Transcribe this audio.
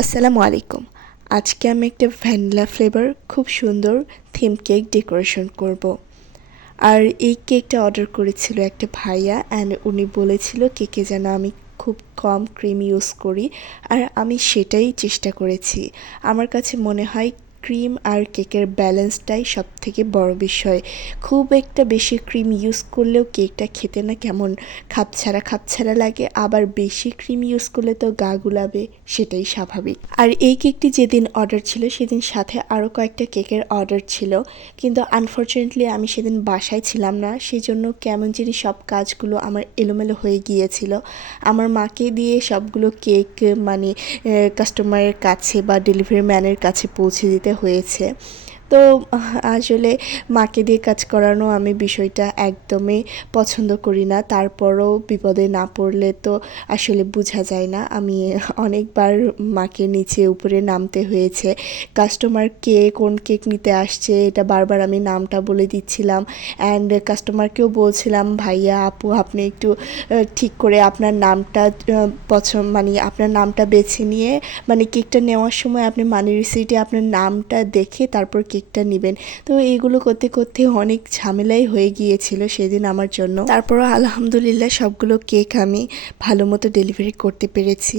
আসসালামু আলাইকুম। আজকে আমি একটা ভ্যানিলা ফ্লেভার খুব সুন্দর থিম কেক ডেকোরেশন করব। আর এই কেকটা অর্ডার করেছিল একটা ভাইয়া অ্যান্ড উনি বলেছিল কেকে যেন আমি খুব কম ক্রিম ইউজ করি, আর আমি সেটাই চেষ্টা করেছি। আমার কাছে মনে হয় ক্রিম আর কেকের ব্যালেন্সটাই সবথেকে বড় বিষয়। খুব একটা বেশি ক্রিম ইউজ করলেও কেকটা খেতে না কেমন খাপছাড়া খাপছাড়া লাগে, আবার বেশি ক্রিম ইউজ করলে তো গা গুলাবে, সেটাই স্বাভাবিক। আর এই কেকটি যেদিন অর্ডার ছিল সেদিন সাথে আরও কয়েকটা কেকের অর্ডার ছিল, কিন্তু আনফর্চুনেটলি আমি সেদিন বাসায় ছিলাম না, সেজন্য কেমন জানি সব কাজগুলো আমার এলোমেলো হয়ে গিয়েছিল। আমার মাকে দিয়ে সবগুলো কেক কাস্টমারের কাছে বা ডেলিভারি ম্যানের কাছে পৌঁছে দিতে হয়েছে। তো আসলে মাকে দিয়ে কাজ করানো আমি বিষয়টা একদমই পছন্দ করি না। তারপরও বিপদে না পড়লে তো আসলে বোঝা যায় না। আমি অনেকবার মাকে নিচে উপরে নামতে হয়েছে। কাস্টমার কে কোন কেক নিতে আসছে এটা বারবার আমি নামটা বলে দিচ্ছিলাম, অ্যান্ড কাস্টমারকেও বলছিলাম, ভাইয়া আপু আপনি একটু ঠিক করে আপনার নামটা আপনার নামটা বেছে নিয়ে কেকটা নেওয়ার সময় আপনি মানি রিসিটে আপনার নামটা দেখে তারপর কেকটা নেবেন। তো এইগুলো করতে করতে অনেক ঝামেলাই হয়ে গিয়েছিল সেদিন আমার জন্য। তারপরও আলহামদুলিল্লাহ সবগুলো কেক আমি ভালো মতো ডেলিভারি করতে পেরেছি।